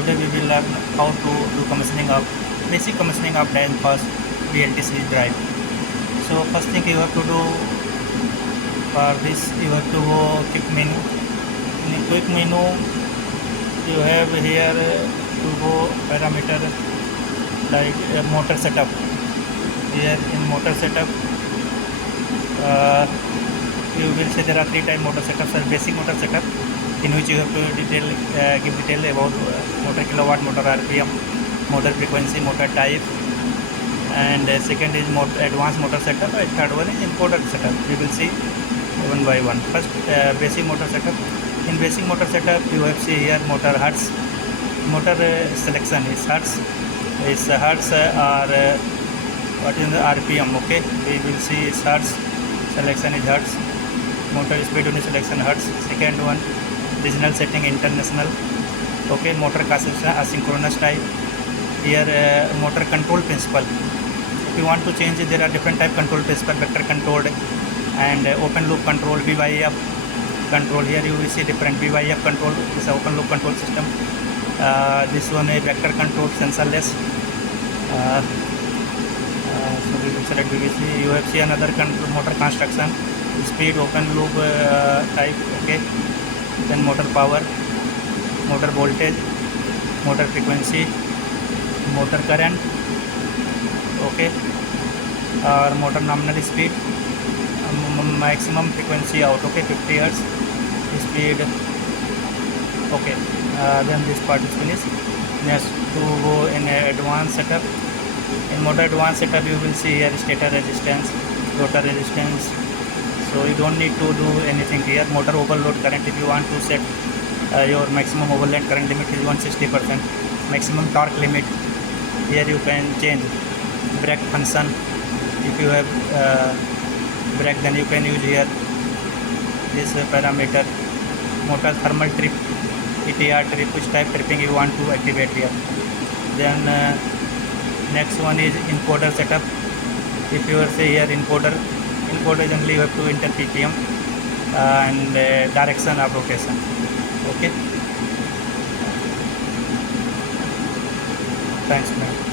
today we will learn how to do basic commissioning of Dian Fast VLT series drive. So first thing you have to do for this, you have to go quick menu. In quick menu you have here to go parameter like motor setup. Here in motor setup you will see there are 3 type motor setups. Basic motor setup, in which you have to give detail about motor kilowatt, motor RPM, motor frequency, motor type, and second is advanced motor setup, and third one is importer setup. We will see one by one. First, basic motor setup. In basic motor setup you have see here motor hertz. Motor selection is hertz. Or what is the RPM? Okay, we will see is hertz. Selection is hertz. Motor speed unit selection hertz. Second one, regional setting international. Okay, motor classification asynchronous type. Here motor control principle. If you want to change it, there are different type control principle: vector controlled and open loop control, VYF control. Here you will see different VYF control is a open loop control system. This one is vector control sensorless. So we will select VVC. You have see another control, motor construction, speed, open loop type. Okay, then motor power, motor voltage, motor frequency, motor current. Okay, or motor nominal speed, maximum frequency out. Okay, 50 hertz speed. Okay, then this part is finished. Next, to go in advanced setup. In motor advanced setup you will see here stator resistance, rotor resistance. So you don't need to do anything here. Motor overload current, if you want to set your maximum overload current limit is 160%. Maximum torque limit, here you can change. Brake function, if you have brake, then you can use here this parameter. Motor thermal trip, ETR trip, which type tripping you want to activate here. Then next one is encoder setup. If you are say here encoder generally you have to enter PPM and direction of rotation. Okay, thanks man.